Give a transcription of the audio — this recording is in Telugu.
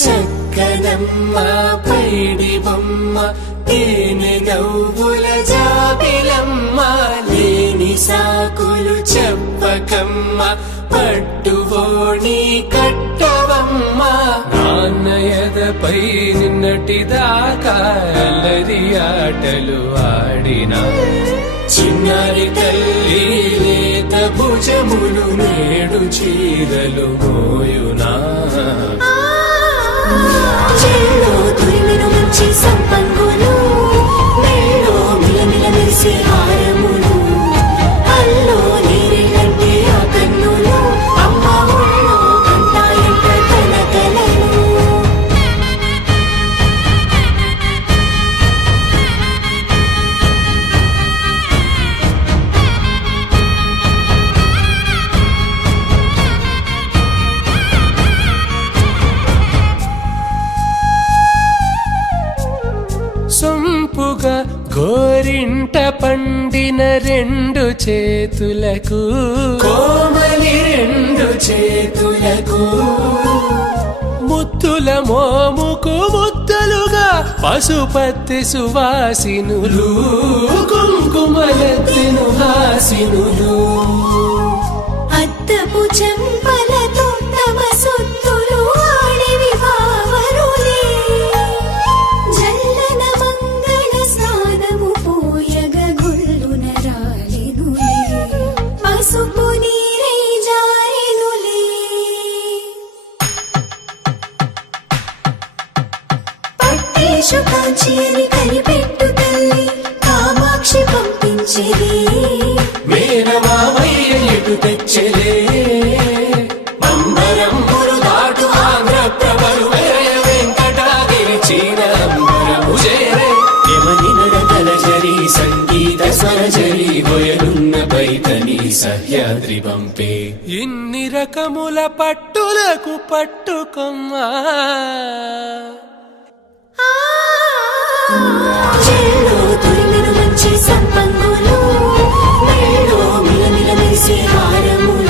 చక్కనమ్మ పైడి బొమ్మ తేనె నవ్వుల జాబిలమ్మ లేని సాకులు చెప్పకమ్మ పట్టువోణి కట్టవమ్మ నాన్నయదపై నిన్నటిదాకా అల్లరి ఆటలు ఆడినా చిన్నారి తల్లి లేత భుజములు నేడు చీరలు మోయునా చెల్లో తురిమిన మంచి సంపంగులు మెళ్ళో మిలమిల మెరిసే హారములు అల్లో నీరిళ్ళంటే ఆ కన్నులు అమ్మ ఒళ్ళో కంటాయంట కలకలను సొంపుగా గోరింట పండిన రెండు చేతులకు కోమలి రెండు చేతులకు ముద్దుల మోముకు ముద్దలుగా పశుపతి సువాసినులు కుంకుమలెత్తిను హాసినులు అద్దపు చెంపలతో తమ సొత్తులు ఆడివి భావరులే జల్లన మంగళ స్నానము పోయగ గొల్లున రాలెనులే పసుపు నీరై జారెనులే పట్టేషు కాంచి అని కనిపెట్టు తల్లి కామాక్షి పంపించేది మేనమామయ్య ఎటు తెచ్చలే అంబరంబులు దాటు ఆంధ్రప్రభలు వేయ వెంకటాగిరి చీరంబరము చేరే యమని నడకల జరి సంగీత స్వరజరి గొయలున్న బైతని సహ్యాద్రి పంపే ఇన్ని రకముల పట్టులకు పట్టుకొమ్మా చెల్లో తురిమిన మంచి సంపంగులు మెళ్ళో మిలమిల మెరిసే హారములు